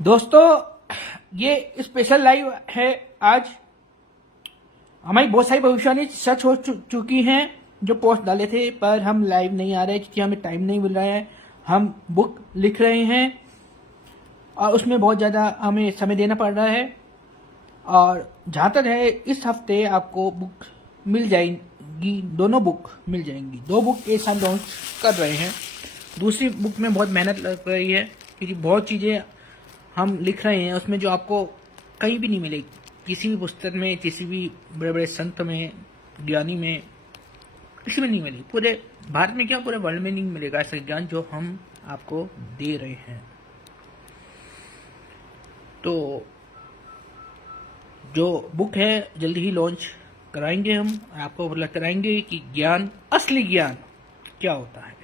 दोस्तों, ये special live है। आज हमारी बहुत सारी भविष्यवाणी सच हो चुकी हैं जो पोस्ट डाले थे, पर हम लाइव नहीं आ रहे क्योंकि हमें टाइम नहीं मिल रहा है। हम बुक लिख रहे हैं और उसमें बहुत ज़्यादा हमें समय देना पड़ रहा है। और जहाँ तक है, इस हफ्ते आपको बुक मिल जाएंगी, दोनों बुक मिल जाएंगी। 2 बुक एक साथ लॉन्च कर रहे हैं। दूसरी बुक में बहुत मेहनत लग रही है क्योंकि बहुत चीज़ें हम लिख रहे हैं उसमें जो आपको कहीं भी नहीं मिलेगी, किसी भी पुस्तक में, किसी भी बड़े बड़े संत में, ज्ञानी में, किसी में नहीं मिलेगी। पूरे भारत में क्या, पूरे वर्ल्ड में नहीं मिलेगा ऐसा ज्ञान जो हम आपको दे रहे हैं। तो जो बुक है जल्दी ही लॉन्च कराएंगे हम, आपको पता कराएंगे कि ज्ञान, असली ज्ञान क्या होता है।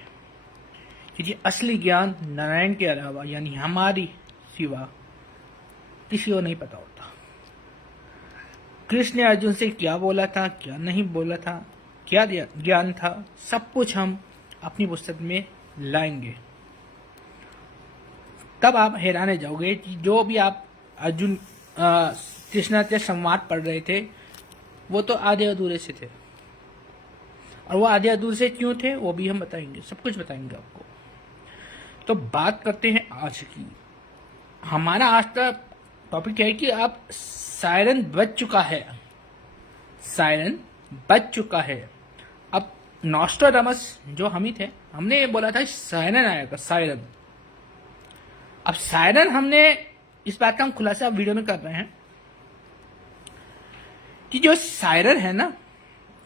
क्योंकि असली ज्ञान नारायण के अलावा, यानी हमारी सिवा, किसी को नहीं पता होता। कृष्ण ने अर्जुन से क्या बोला था, क्या नहीं बोला था, क्या ज्ञान था, सब कुछ हम अपनी पुस्तक में लाएंगे। तब आप हैरान जाओगे कि जो भी आप अर्जुन कृष्ण से संवाद पढ़ रहे थे वो तो आधे अधूरे से थे, और वो आधे अधूरे से क्यों थे वो भी हम बताएंगे, सब कुछ बताएंगे आपको। तो बात करते हैं आज की। हमारा आज का टॉपिक है कि अब सायरन बज चुका है, सायरन बज चुका है। अब नॉस्ट्राडामस जो हम ही थे, हमने ये बोला था सायरन आएगा, सायरन। अब सायरन, हमने इस बात का हम खुलासा वीडियो में कर रहे हैं कि जो सायरन है ना,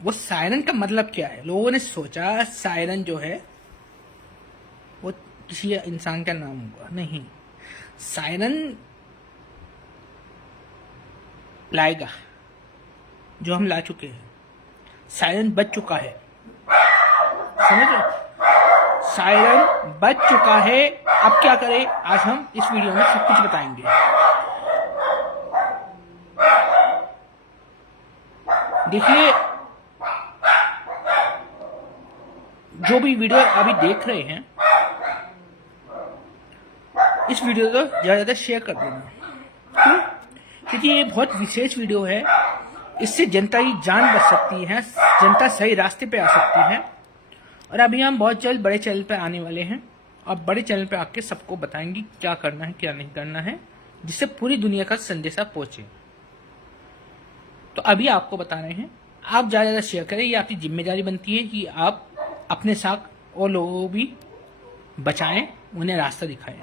वो सायरन का मतलब क्या है। लोगों ने सोचा सायरन जो है वो किसी इंसान का नाम होगा, नहीं। सायरन लाएगा जो हम ला चुके हैं। सायरन बज चुका है, समझ रहे? सायरन बज चुका है। अब क्या करें, आज हम इस वीडियो में सब कुछ बताएंगे। देखिए, जो भी वीडियो अभी देख रहे हैं, इस वीडियो को ज्यादा शेयर कर देना। क्यों? क्योंकि ये बहुत विशेष वीडियो है। इससे जनता की जान बच सकती है, जनता सही रास्ते पे आ सकती है। और अभी हम बहुत जल्द बड़े चैनल पे आने वाले हैं और बड़े चैनल पे आके सबको बताएंगे क्या करना है, क्या नहीं करना है, जिससे पूरी दुनिया का संदेशा पहुंचे। तो अभी आपको बता रहे हैं, आप ज्यादा शेयर करें। ये आपकी जिम्मेदारी बनती है कि आप अपने साथ और लोगों को भी बचाएं, उन्हें रास्ता दिखाएं।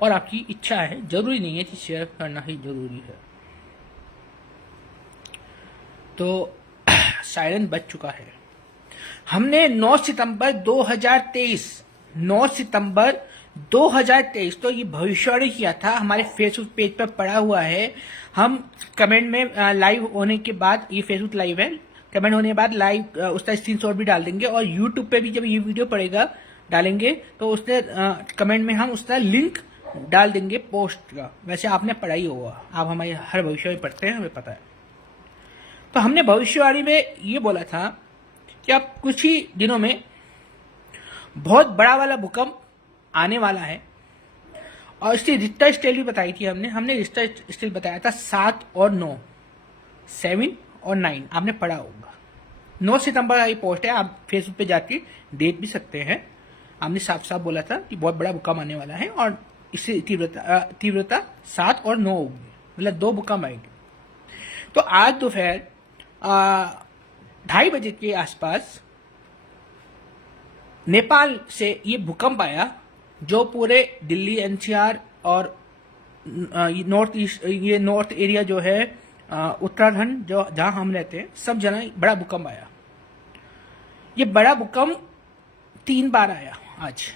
और आपकी इच्छा है, जरूरी नहीं है कि शेयर करना ही जरूरी है। तो सायरन बज चुका है। हमने 9 सितंबर 2023, 9 सितंबर 2023 तो ये भविष्यवाणी किया था, हमारे फेसबुक पेज पर पड़ा हुआ है। हम कमेंट में लाइव होने के बाद, ये फेसबुक लाइव है, कमेंट होने के बाद लाइव उसका स्क्रीनशॉट भी डाल देंगे। और यूट्यूब पे भी जब ये वीडियो पड़ेगा डालेंगे तो उसने कमेंट में हम उसका लिंक डाल देंगे पोस्ट का। वैसे आपने पढ़ा ही होगा, आप हमारी हर भविष्यवाणी पढ़ते हैं, हमें पता है। तो हमने भविष्यवाणी में ये बोला था कि अब कुछ ही दिनों में बहुत बड़ा वाला भूकंप आने वाला है। और इसकी रिश्ता स्केल भी बताई थी हमने रिश्ता स्केल बताया था 7 और 9, 7 और 9, आपने पढ़ा होगा। 9 सितंबर का ये पोस्ट है, आप फेसबुक पे जाके देख भी सकते हैं। हमने साफ साफ बोला था कि बहुत बड़ा भूकंप आने वाला है और इससे तीव्रता 7 और 9 होगी, मतलब 2 भूकंप आएंगे। तो आज दोपहर 2:30 बजे के आसपास नेपाल से ये भूकंप आया, जो पूरे दिल्ली एनसीआर और नॉर्थ ईस्ट, ये नॉर्थ एरिया जो है, उत्तराखंड जो जहां हम रहते हैं, सब जगह बड़ा भूकंप आया। ये बड़ा भूकंप 3 बार आया आज।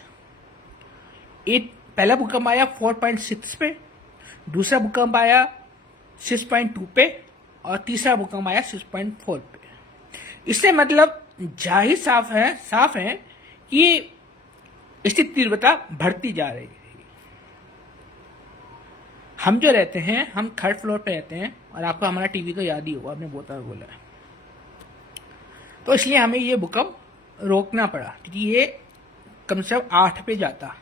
एक पहला भूकंप आया 4.6 पे, दूसरा भूकंप आया 6.2 पे और तीसरा भूकंप आया 6.4 पे। इससे मतलब जाहिर साफ है कि इसकी तीव्रता बढ़ती जा रही है। हम जो रहते हैं, हम 3rd फ्लोर पे रहते हैं, और आपको हमारा टीवी तो याद ही होगा, आपने बोला है। तो इसलिए हमें ये भूकंप रोकना पड़ा, क्योंकि ये कम से कम 8 पे जाता।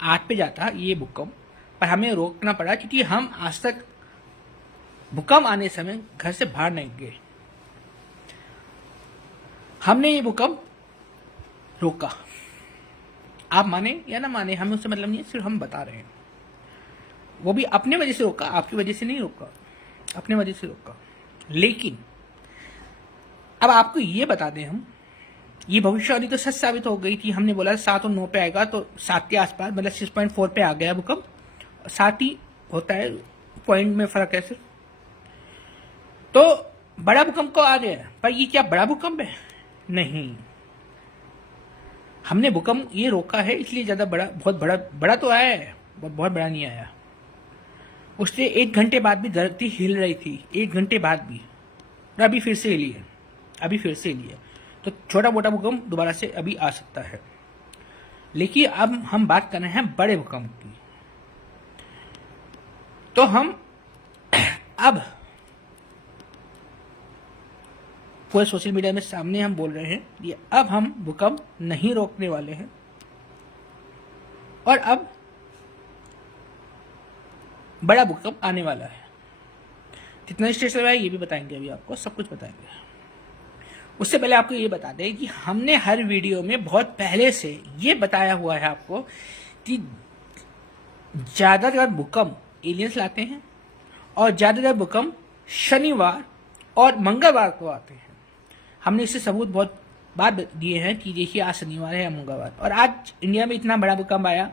8 पे जाता ये भूकंप, पर हमें रोकना पड़ा क्योंकि हम आज तक भूकंप आने समय घर से बाहर नहीं गए। हमने ये भूकंप रोका। आप माने या ना माने, हमें उससे मतलब नहीं है, सिर्फ हम बता रहे हैं। वो भी अपने वजह से रोका, आपकी वजह से नहीं रोका, अपने वजह से रोका। लेकिन अब आपको ये बता दें हम, ये भविष्यवाणी तो सच साबित हो गई थी। हमने बोला 7 और 9 पे आएगा, तो 7 के आसपास मतलब 6.4 पे आ गया भूकंप। 7 ही होता है, पॉइंट में फर्क है सिर्फ। तो बड़ा भूकंप को आ गया, पर ये क्या बड़ा भूकंप है? नहीं, हमने भूकंप ये रोका है, इसलिए ज्यादा बड़ा, बहुत बड़ा तो आया है, बहुत बड़ा नहीं आया। उससे 1 घंटे बाद भी धरती हिल रही थी, 1 घंटे बाद भी, और अभी फिर से हिली है, अभी फिर से हिली है। तो छोटा मोटा भूकंप दोबारा से अभी आ सकता है। लेकिन अब हम बात कर रहे हैं बड़े भूकंप की। तो हम अब पूरे सोशल मीडिया में सामने हम बोल रहे हैं कि अब हम भूकंप नहीं रोकने वाले हैं, और अब बड़ा भूकंप आने वाला है। कितना स्टेशन है ये भी बताएंगे, अभी आपको सब कुछ बताएंगे। उससे पहले आपको ये बता दें कि हमने हर वीडियो में बहुत पहले से ये बताया हुआ है आपको कि ज्यादातर भूकंप एलियंस लाते हैं, और ज्यादातर भूकंप शनिवार और मंगलवार को आते हैं। हमने इससे सबूत बहुत बार दिए हैं कि देखिए आज शनिवार है या मंगलवार, और आज इंडिया में इतना बड़ा भूकंप आया।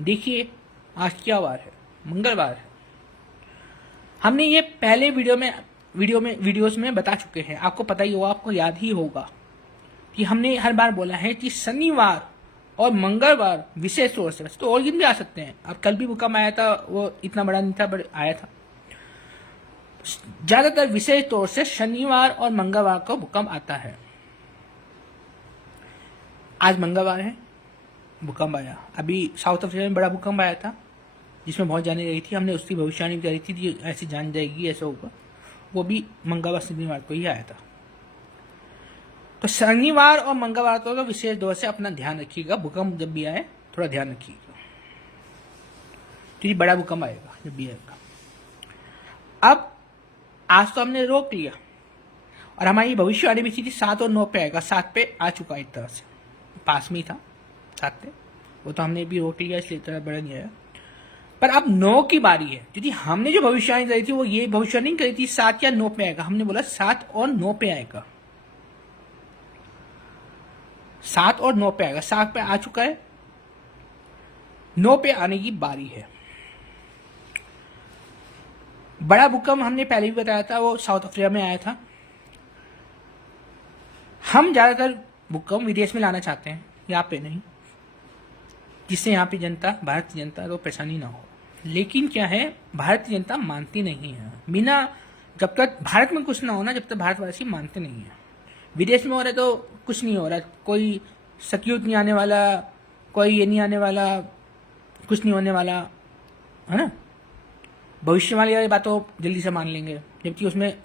देखिए आज क्या वार है, मंगलवार है। हमने ये पहले वीडियोस में बता चुके हैं, आपको पता ही होगा, आपको याद ही होगा कि हमने हर बार बोला है कि शनिवार और मंगलवार विशेष तौर से, तो और दिन भी आ सकते हैं। अब कल भी भूकंप आया था, वो इतना बड़ा नहीं था पर आया था। ज्यादातर विशेष तौर से शनिवार और मंगलवार को भूकंप आता है। आज मंगलवार है, भूकंप आया। अभी साउथ अफ्रीका में बड़ा भूकंप आया था, जिसमें बहुत जाने रही थी। हमने उसकी भविष्यवाणी करी थी कि ऐसी जान जाएगी, ऐसा होगा। वो भी मंगलवार शनिवार को ही आया था। तो शनिवार और मंगलवार को तो विशेष तौर से अपना ध्यान रखिएगा, भूकंप जब भी आए थोड़ा ध्यान रखिएगा, क्योंकि बड़ा भूकंप आएगा जब भी आएगा। अब आज तो हमने रोक लिया, और हमारी भविष्यवाणी भी थी 7 और 9 पे आएगा। 7 पे आ चुका है, एक तरह से पास में ही था 7 पे, वो तो हमने भी रोक लिया, इसलिए इतना बड़ा नहीं आया। पर अब 9 की बारी है, क्योंकि हमने जो भविष्यवाणी करी थी वो ये भविष्यवाणी करी थी 7 या 9 पे आएगा। हमने बोला 7 और 9 पे आएगा, 7 और 9 पे आएगा। 7 पे आ चुका है, 9 पे आने की बारी है। बड़ा भूकंप हमने पहले भी बताया था, वो साउथ अफ्रीका में आया था। हम ज्यादातर भूकंप विदेश में लाना चाहते हैं, यहाँ पे नहीं, जिससे यहाँ पे जनता, भारतीय जनता को परेशानी ना हो। लेकिन क्या है, भारतीय जनता मानती नहीं है। बिना, जब तक भारत में कुछ ना हो ना, जब तक भारतवासी मानते नहीं है। विदेश में हो रहा है तो कुछ नहीं हो रहा, कोई सतयुग नहीं आने वाला, कोई ये नहीं आने वाला, कुछ नहीं होने वाला, है ना। भविष्यवाणी वाली बातों जल्दी से मान लेंगे, जबकि उसमें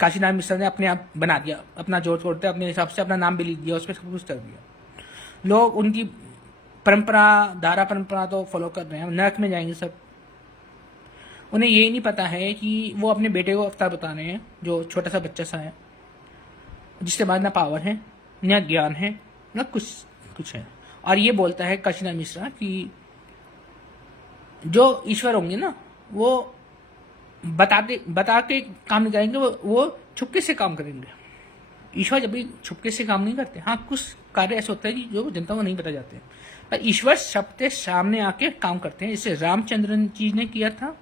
काशीनाथ मिश्र ने अपने आप बना दिया, अपना जोर तोड़ते अपने हिसाब से अपना नाम भी लिख दिया, उसमें सब कुछ कर दिया। लोग उनकी परंपरा, धारा परंपरा तो फॉलो कर रहे हैं, नरक में जाएंगे सब। उन्हें ये नहीं पता है कि वो अपने बेटे को अवतार बता रहे हैं, जो छोटा सा बच्चा सा है, जिसके बाद ना पावर है, ना ज्ञान है, ना कुछ है। और ये बोलता है काशीनाथ मिश्रा कि जो ईश्वर होंगे ना, वो बता के काम नहीं करेंगे, वो छुपके से काम करेंगे। ईश्वर जब भी छुपके से काम नहीं करते। हाँ, कुछ कार्य ऐसे होते हैं जो जनता को नहीं पता जाते हैं, पर ईश्वर सबके सामने आके काम करते हैं। जैसे रामचंद्र जी ने किया था,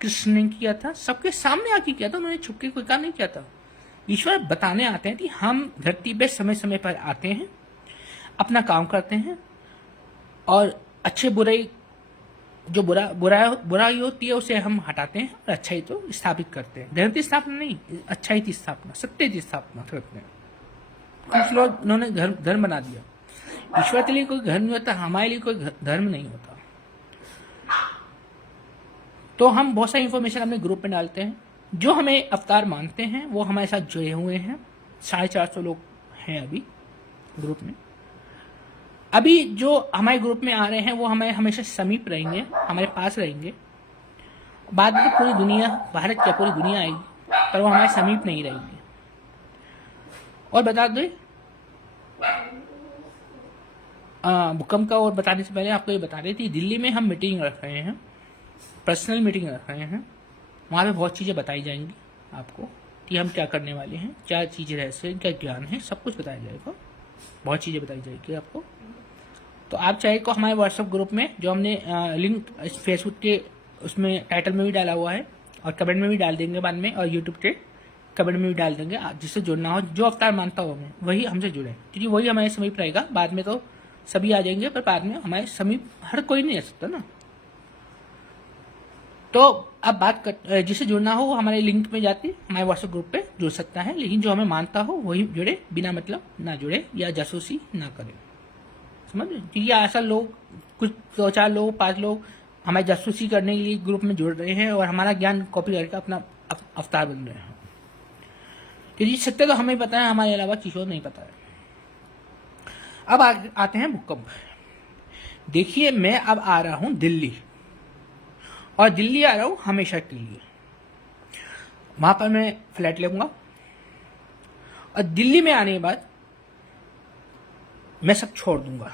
कृष्ण ने किया था, सबके सामने आके किया था, उन्होंने छुपके कोई काम नहीं किया था। ईश्वर बताने आते हैं कि हम धरती पे समय समय पर आते हैं, अपना काम करते हैं, और अच्छे बुराई, जो बुराई होती है उसे हम हटाते हैं, और अच्छाई तो स्थापित करते हैं। धर्म की स्थापना नहीं, अच्छाई की स्थापना, सत्य की स्थापना करते हैं। कुछ लोग उन्होंने धर्म बना दिया। ईश्वर के लिए कोई धर्म नहीं होता, हमारे लिए कोई धर्म नहीं होता। तो हम बहुत सारी इंफॉर्मेशन अपने ग्रुप में डालते हैं। जो हमें अवतार मानते हैं वो हमारे साथ जुड़े हुए हैं, 450 लोग हैं अभी ग्रुप में। अभी जो हमारे ग्रुप में आ रहे हैं वो हमें हमेशा समीप रहेंगे, हमारे पास रहेंगे। बाद में तो पूरी दुनिया, भारत क्या पूरी दुनिया आएगी, पर वो हमारे समीप नहीं रहेंगे। और बता दें भूकंप का, और बताने से पहले आपको ये बता रही थी, दिल्ली में हम मीटिंग रख रहे हैं, पर्सनल मीटिंग रख रहे हैं। वहाँ पे बहुत चीज़ें बताई जाएंगी आपको कि हम क्या करने वाले हैं, क्या चीज़ें रहस्य, क्या ज्ञान है, सब कुछ बताया जाएगा। बहुत चीज़ें बताई जाएगी आपको। तो आप चाहे को हमारे व्हाट्सएप ग्रुप में, जो हमने लिंक फेसबुक के उसमें टाइटल में भी डाला हुआ है और कमेंट में भी डाल देंगे बाद में, और यूट्यूब के कमेंट में भी डाल देंगे। जिससे जुड़ना हो, जो अवतार मानता हो हमें, वही हमसे जुड़े, क्योंकि वही हमारे समीप रहेगा। बाद में तो सभी आ जाएंगे, पर बाद में हमारे समीप हर कोई नहीं आ सकता ना। तो अब बात कर, जिसे जुड़ना हो वो हमारे लिंक में जाके हमारे व्हाट्सएप ग्रुप पे जुड़ सकता है, लेकिन जो हमें मानता हो वही जुड़े, बिना मतलब ना जुड़े या जासूसी ना करे। समझ रहे? क्योंकि ऐसा लोग, कुछ 2-4 लोग, 5 लोग हमारे जासूसी करने के लिए ग्रुप में जुड़ रहे हैं और हमारा ज्ञान कॉपी करके अपना अवतार बन रहे हैं। क्योंकि सत्य तो हमें पता है, हमारे अलावा किसी को नहीं पता है। अब आते हैं भूकंप। देखिए, मैं अब आ रहा हूं दिल्ली, और दिल्ली आ रहा हूं हमेशा के लिए। वहां पर मैं फ्लैट लूंगा, और दिल्ली में आने के बाद मैं सब छोड़ दूंगा।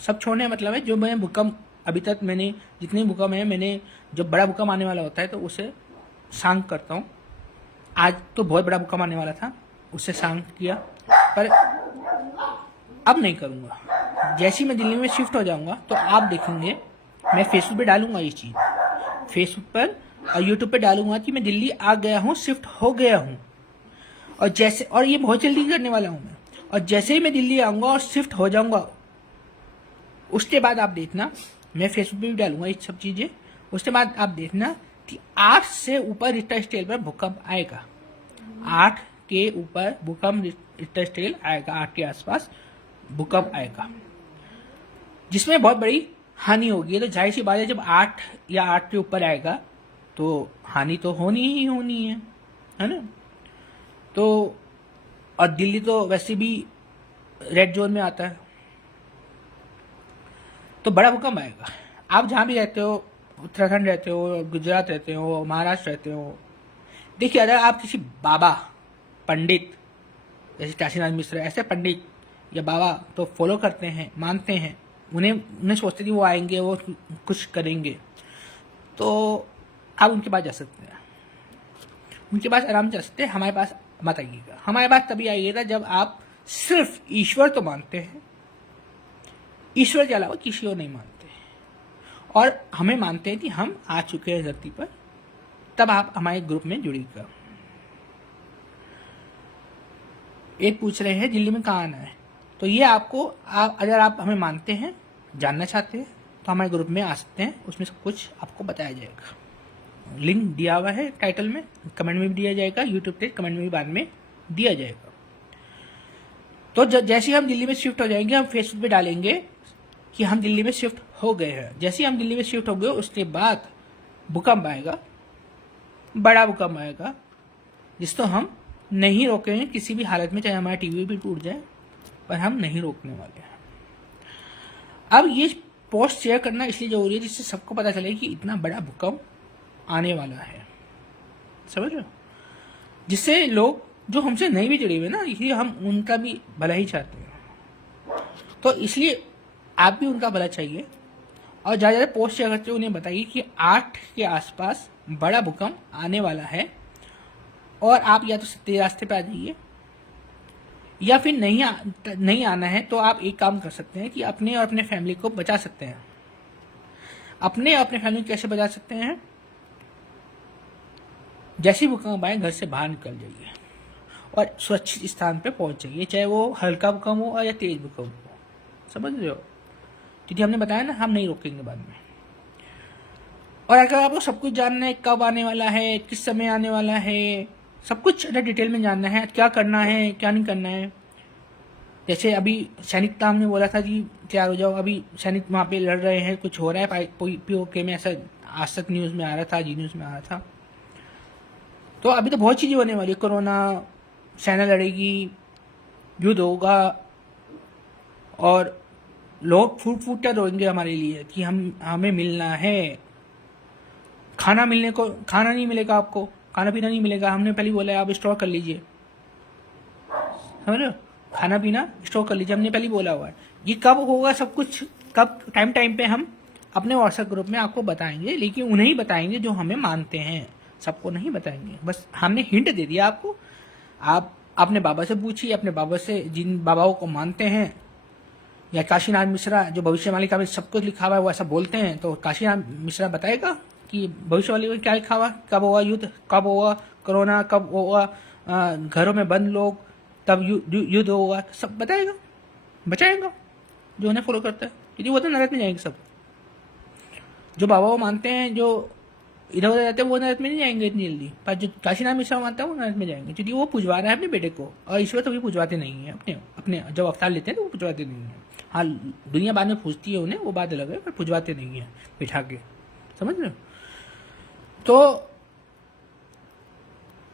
सब छोड़ने का मतलब है, जो मैं भूकंप अभी तक मैंने जितने भूकंप है, मैंने जब बड़ा भूकंप आने वाला होता है तो उसे शांत करता हूँ। आज तो बहुत बड़ा भूकंप आने वाला था, उससे शांत किया, पर अब नहीं करूँगा। जैसे ही मैं दिल्ली में शिफ्ट हो जाऊँगा तो आप देखेंगे, मैं फेसबुक पे डालूंगा ये चीज़, फेसबुक पर और यूट्यूब पे डालूंगा कि मैं दिल्ली आ गया हूँ, शिफ्ट हो गया हूँ। और जैसे, और ये बहुत जल्दी करने वाला हूँ मैं, और जैसे ही मैं दिल्ली आऊँगा और शिफ्ट हो जाऊँगा, उसके बाद आप देखना, मैं फेसबुक पे भी डालूंगा ये सब चीज़ें। उसके बाद आप देखना कि 8 से ऊपर रिक्टर स्केल पर भूकंप आएगा। 8 के ऊपर भूकंप रिक्टर स्केल आएगा, 8 के आसपास भूकंप आएगा, जिसमें बहुत बड़ी हानि होगी। तो जाहिर सी बात है, जब 8 या 8 के ऊपर आएगा तो हानि तो होनी ही होनी है ना। तो और दिल्ली तो वैसे भी रेड जोन में आता है, तो बड़ा भूकंप आएगा। आप जहाँ भी रहते हो, उत्तराखंड रहते हो, गुजरात रहते हो, महाराष्ट्र रहते हो, देखिए, अगर आप किसी बाबा, पंडित, जैसे काशीनाथ मिश्र, ऐसे पंडित या बाबा तो फॉलो करते हैं, मानते हैं, उन्हें सोचते कि वो आएंगे, वो कुछ करेंगे, तो आप उनके पास जा सकते हैं, उनके पास आराम से जा सकते हैं। हमारे पास मत आइएगा। हमारे पास तभी आइएगा जब आप सिर्फ ईश्वर तो मानते हैं, ईश्वर के अलावा किसी को नहीं मानते, और हमें मानते हैं कि हम आ चुके हैं धरती पर, तब आप हमारे ग्रुप में जुड़िएगा। एक पूछ रहे हैं दिल्ली में कहाँ आना है, तो ये आपको, अगर आप हमें मानते हैं, जानना चाहते हैं, तो हमारे ग्रुप में आ सकते हैं। उसमें सब कुछ आपको बताया जाएगा। लिंक दिया हुआ है टाइटल में, कमेंट में भी दिया जाएगा, यूट्यूब पे कमेंट में भी बाद में दिया जाएगा। तो जैसे ही हम दिल्ली में शिफ्ट हो जाएंगे, हम फेसबुक पे डालेंगे कि हम दिल्ली में शिफ्ट हो गए हैं। जैसे ही हम दिल्ली में शिफ्ट हो गए, उसके बाद भूकंप आएगा, बड़ा भूकंप आएगा, जिसको हम नहीं रोकेंगे किसी भी हालत में, चाहे हमारा टीवी भी टूट जाए, पर हम नहीं रोकने वाले हैं। अब ये पोस्ट शेयर करना इसलिए जरूरी है, जिससे सबको पता चले कि इतना बड़ा भूकंप आने वाला है, समझ लो, जिससे लोग जो हमसे नहीं भी जुड़े हुए ना, इसलिए हम उनका भी भला ही चाहते हैं, तो इसलिए आप भी उनका भला चाहिए, और ज़्यादा ज़्यादा पोस्ट शेयर करते हुए उन्हें बताइए कि 8 के आसपास बड़ा भूकंप आने वाला है, और आप या तो सत्य रास्ते पे आ जाइए, या फिर नहीं आना है, तो आप एक काम कर सकते हैं कि अपने और अपने फैमिली को बचा सकते हैं। अपने और अपने फैमिली को कैसे बचा सकते हैं? जैसे भूकंप आए, घर से बाहर निकल जाइए और सुरक्षित स्थान पे पहुंच जाइए, चाहे वो हल्का भूकंप हो या तेज भूकंप हो, समझ रहे हो? क्योंकि हमने बताया ना, हम नहीं रोकेंगे बाद में। और अगर आपको सब कुछ जानना है, कब आने वाला है, किस समय आने वाला है, सब कुछ अगर डिटेल में जानना है, क्या करना है, क्या नहीं करना है, जैसे अभी सैनिक का हमने बोला था कि तैयार हो जाओ, अभी सैनिक वहाँ पे लड़ रहे हैं, कुछ हो रहा है POK में, ऐसा आज तक न्यूज़ में आ रहा था, जी न्यूज़ में आ रहा था। तो अभी तो बहुत चीज़ें होने वाली है, कोरोना, सेना लड़ेगी, युद्ध होगा, और लोग फूट फूट कर रोएंगे हमारे लिए कि हमें मिलना है। खाना नहीं मिलेगा, आपको खाना पीना नहीं मिलेगा। हमने पहले बोला है आप स्टोर कर लीजिए, समझ रहे हो, खाना पीना स्टोर कर लीजिए, हमने पहले बोला हुआ है। ये कब होगा सब कुछ, कब टाइम पे हम अपने व्हाट्सएप ग्रुप में आपको बताएंगे, लेकिन उन्हें ही बताएंगे जो हमें मानते हैं, सबको नहीं बताएंगे। बस हमने हिंट दे दिया आपको। आप अपने बाबा से पूछिए, अपने बाबा से जिन बाबाओं को मानते हैं, या काशीनाथ मिश्रा जो भविष्यवाणी का में सब कुछ लिखा हुआ है वो ऐसा बोलते हैं, तो काशीनाथ मिश्रा बताएगा कि भविष्यवाणी में क्या लिखा हुआ, कब होगा युद्ध, कब होगा कोरोना, कब होगा घरों में बंद लोग, तब युद्ध होगा, सब बचाएगा जो उन्हें फॉलो करता है। क्योंकि वो तो नरक में जाएंगे सब। जो बाबा को मानते हैं, जो इधर उधर जाते हैं, वो नरक में नहीं जाएंगे इतनी जल्दी, पर जो काशीनाथ मिश्रा मानता है वो नरक में जाएंगे, क्योंकि वो पुजवा रहा है अपने बेटे को। और ईश्वर तो भी पुजवाते नहीं है, अपने जब अवतार लेते हैं तो वो पुजवाते नहीं है। हाँ, दुनिया बाद में पूछती है उन्हें, वो बात अलग है, पर पुजवाते नहीं है बिठा के, समझ रहे हो। तो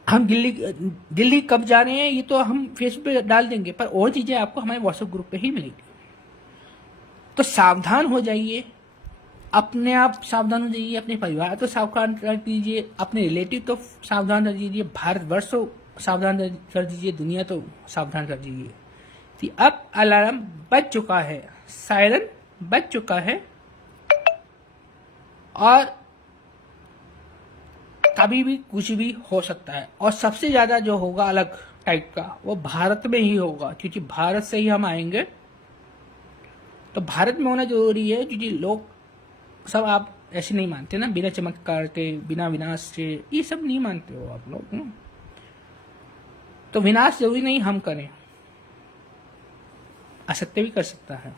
हम दिल्ली कब जा रहे हैं ये तो हम फेसबुक पे डाल देंगे, पर और चीजें आपको हमारे व्हाट्सएप ग्रुप पे ही मिलेगी। तो सावधान हो जाइए, अपने आप सावधान हो जाइए, अपने परिवार तो सावधान कर दीजिए, अपने रिलेटिव तो सावधान कर दीजिए, भारतवर्ष तो सावधान कर दीजिए, दुनिया तो सावधान कर दीजिए कि अब अलार्म बज चुका है, सायरन बज चुका है, और कभी भी कुछ भी हो सकता है। और सबसे ज्यादा जो होगा अलग टाइप का, वो भारत में ही होगा, क्योंकि भारत से ही हम आएंगे। तो भारत में होना जरूरी है, क्योंकि लोग सब आप ऐसे नहीं मानते ना, बिना चमत्कार के, बिना विनाश के, ये सब नहीं मानते हो आप लोग। तो विनाश जरूरी नहीं हम करें, असत्य भी कर सकता है,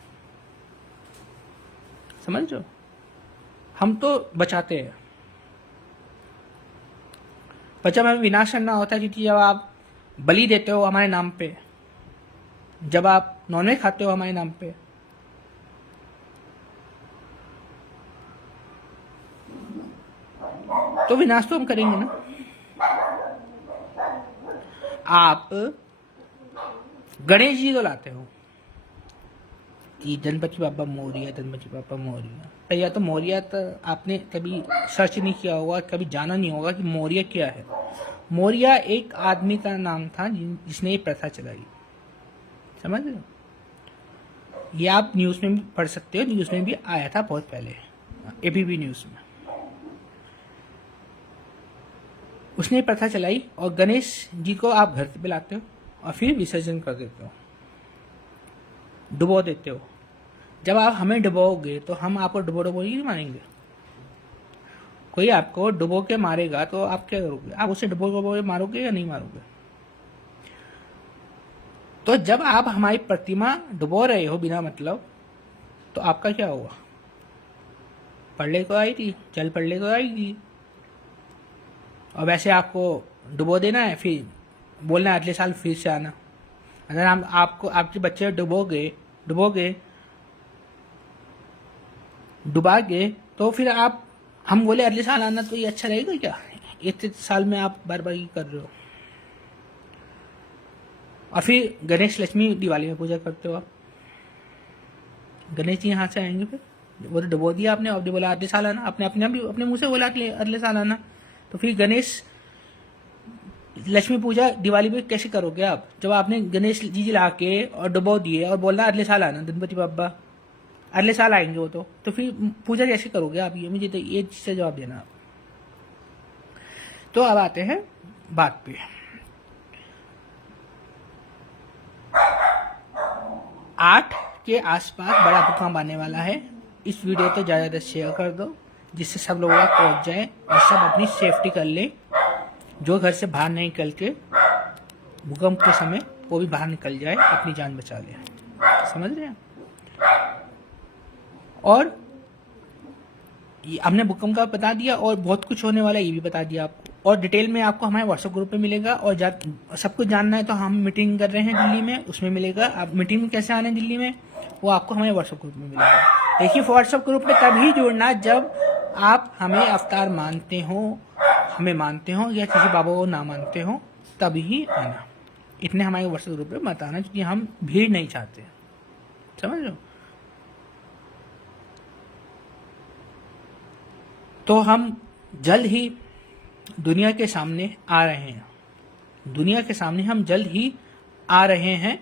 समझ लो। हम तो बचाते हैं, पर जब हमें विनाश करना होता है, क्योंकि जब आप बलि देते हो हमारे नाम पे, जब आप नॉनवेज खाते हो हमारे नाम पे, तो विनाश तो हम करेंगे ना। आप गणेश जी तो लाते हो कि गणपति बाबा मोरिया, गणपति बाबा मोरिया, तो या तो मोरिया तो आपने कभी सर्च नहीं किया होगा, कभी जाना नहीं होगा कि मोरिया क्या है। मोरिया एक आदमी का नाम था जिसने ये प्रथा चलाई, समझ रहे हो। ये आप न्यूज में भी पढ़ सकते हो, न्यूज में भी आया था बहुत पहले, एबीपी न्यूज में। उसने प्रथा चलाई, और गणेश जी को आप घर पे लाते हो और फिर विसर्जन कर देते हो, डुबो देते हो। जब आप हमें डुबोगे तो हम आपको डुबो ही मारेंगे। कोई आपको डुबो के मारेगा तो आप क्या करोगे, आप उसे डुबो के मारोगे या नहीं मारोगे। तो जब आप हमारी प्रतिमा डुबो रहे हो बिना मतलब, तो आपका क्या होगा, पढ़ने को आई थी, चल पढ़ने को आएगी। और वैसे आपको डुबो देना है, फिर बोलना है अगले साल फिर से आना। अगर हम आपको आपके बच्चे डुबोगे डुबागे, तो फिर आप हम बोले अगले साल आना, तो ये अच्छा रहेगा क्या। एक साल में आप बार बार कर रहे हो। और फिर गणेश लक्ष्मी दिवाली में पूजा करते हो आप, गणेश जी यहाँ से आएंगे, फिर वो तो डुबो दिया आपने, और बोला अगले साल आना, आपने अपने मुंह से बोला अगले साल आना। तो फिर गणेश लक्ष्मी पूजा दिवाली में कैसे करोगे आप, जब आपने गणेश जी ला के और डुबो दिए और बोलना अगले साल आना, गणपति बाबा अगले साल आएंगे वो तो फिर पूजा कैसे करोगे आप, ये मुझे तो ये चीज से जवाब देना आप। तो अब आते हैं बात पे। 8 के आसपास बड़ा भूकंप आने वाला है। इस वीडियो को ज्यादा शेयर कर दो, जिससे सब लोगों तक पहुंच जाए और सब अपनी सेफ्टी कर ले। जो घर से बाहर नहीं निकल के भूकंप के समय वो भी बाहर निकल जाए, अपनी जान बचा ले, समझ रहे हैं। और हमने भूकंप का बता दिया, और बहुत कुछ होने वाला है ये भी बता दिया आपको, और डिटेल में आपको हमारे व्हाट्सएप ग्रुप पे मिलेगा। और सब कुछ जानना है तो हम मीटिंग कर रहे हैं दिल्ली में, उसमें मिलेगा। आप मीटिंग में कैसे आना है दिल्ली में, वो आपको हमारे व्हाट्सएप ग्रुप में मिलेगा। देखिए, व्हाट्सएप ग्रुप में तभी जुड़ना जब आप हमें अवतार मानते हो, हमें मानते हो, या किसी बाबा को ना मानते हो, तभी आना। इतने हमारे व्हाट्सएप ग्रुप पे मत आना, क्योंकि हम भीड़ नहीं चाहते, समझ लो। तो हम जल्द ही दुनिया के सामने आ रहे हैं, दुनिया के सामने हम जल्द ही आ रहे हैं।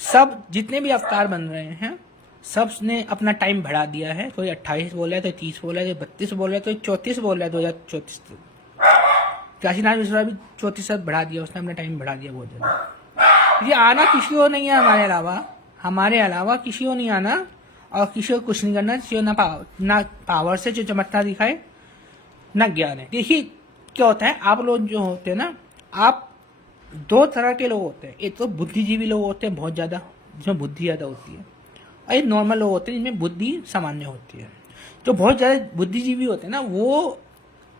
सब जितने भी अवतार बन रहे हैं सब ने अपना टाइम बढ़ा दिया है। कोई 28 बोल रहा है, तो 30 बोल रहा है, तो 32 बोल रहा है, तो 34 बोल रहा है। 2034 काशीनाथ मिश्रा भी 34 बढ़ा दिया, उसने अपना टाइम बढ़ा दिया बहुत ज़्यादा। ये आना किसी को नहीं है हमारे अलावा किसी को नहीं आना, और किसी को कुछ नहीं करना, किसी को ना पावर से जो चमत्कार दिखाए ना ज्ञान है। देखिए क्या होता है, आप लोग जो होते हैं ना, आप दो तरह के लोग होते हैं। एक तो बुद्धिजीवी लोग होते हैं बहुत ज़्यादा, जिसमें बुद्धि ज़्यादा होती है, और एक नॉर्मल लोग होते हैं जिनमें बुद्धि सामान्य होती है। जो बहुत ज़्यादा बुद्धिजीवी होते हैं ना, वो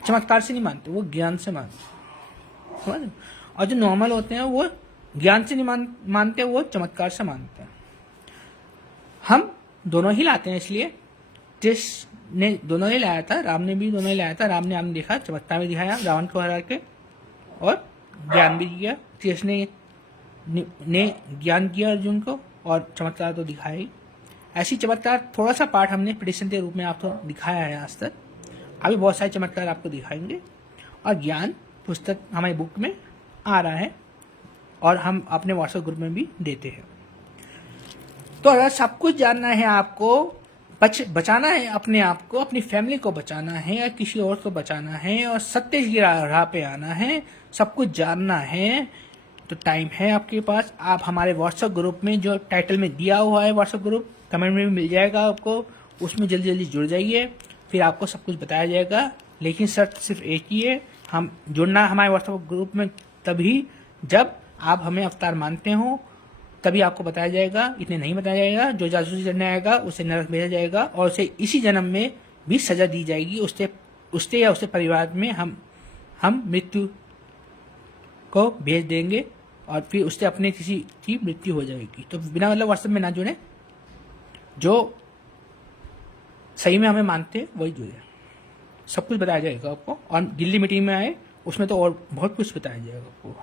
चमत्कार से नहीं मानते, वो ज्ञान से मानते, समझ। और जो नॉर्मल होते हैं वो ज्ञान से नहीं मानते, वो चमत्कार से मानते हैं। हम दोनों ही लाते हैं, इसलिए जिसने दोनों ही लाया था, राम ने भी दोनों ही लाया था। राम ने हमने देखा, चमत्कार भी दिखाया रावण को हरा के, और ज्ञान भी दिया। कृष्ण ने ज्ञान दिया अर्जुन को, और चमत्कार तो दिखाया ही। ऐसी चमत्कार थोड़ा सा पार्ट हमने प्रेडिक्शन के रूप में आपको दिखाया है आज तक। अभी बहुत सारे चमत्कार आपको दिखाएंगे, और ज्ञान पुस्तक हमारी बुक में आ रहा है, और हम अपने व्हाट्सएप ग्रुप में भी देते हैं। तो अगर सब कुछ जानना है आपको, बचाना है अपने आप को, अपनी फैमिली को बचाना है, या किसी और को बचाना है, और सत्य की राह पे आना है, सब कुछ जानना है, तो टाइम है आपके पास। आप हमारे व्हाट्सएप ग्रुप में, जो टाइटल में दिया हुआ है व्हाट्सएप ग्रुप, कमेंट में भी मिल जाएगा आपको, उसमें जल्दी जल्दी जुड़ जाइए, फिर आपको सब कुछ बताया जाएगा। लेकिन शर्त सिर्फ एक ही है, हम जुड़ना हमारे व्हाट्सएप ग्रुप में तभी जब आप हमें अवतार मानते हो, तभी आपको बताया जाएगा। इतने नहीं बताया जाएगा। जो जासूसी करने आएगा उसे नरक भेजा जाएगा, और उसे इसी जन्म में भी सजा दी जाएगी। उससे या उसके परिवार में हम मृत्यु को भेज देंगे, और फिर उससे अपने किसी की मृत्यु हो जाएगी। तो बिना मतलब व्हाट्सएप में ना जुड़े, जो सही में हमें मानते हैं वही जुड़े। सब कुछ बताया जाएगा आपको, और दिल्ली मीटिंग में आए, उसमें तो और बहुत कुछ बताया जाएगा आपको।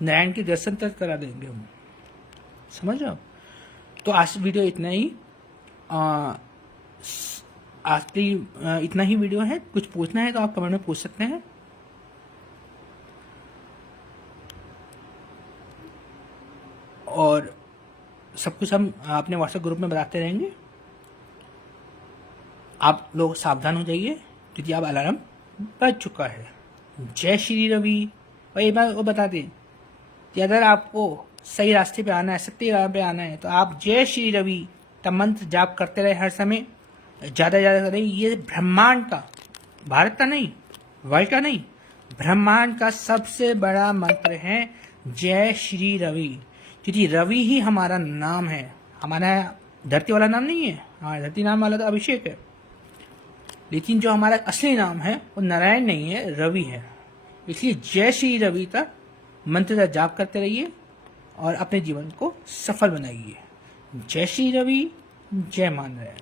नारायण के दर्शन तक करा देंगे हम, समझ रहे हो। तो आज वीडियो इतना ही, आज की इतना ही वीडियो है। कुछ पूछना है तो आप कमेंट में पूछ सकते हैं, और सब कुछ हम अपने व्हाट्सएप ग्रुप में बताते रहेंगे। आप लोग सावधान हो जाइए, क्योंकि अब अलार्म बज चुका है। जय श्री रवि। और एक बार वो बता दें कि अगर आपको सही रास्ते पे आना है, सत्य राह पे आना है, तो आप जय श्री रवि का मंत्र जाप करते रहे हर समय, ज़्यादा करें। ये ब्रह्मांड का, भारत का नहीं, वर्ल्ड का नहीं, ब्रह्मांड का सबसे बड़ा मंत्र है जय श्री रवि। क्योंकि रवि ही हमारा नाम है, हमारा धरती वाला नाम नहीं है। हमारा धरती नाम वाला तो अभिषेक है, लेकिन जो हमारा असली नाम है वो नारायण नहीं है, रवि है। इसलिए जय श्री रवि का मंत्र का जाप करते रहिए, और अपने जीवन को सफल बनाइए। जय श्री रवि, जय मान रहे।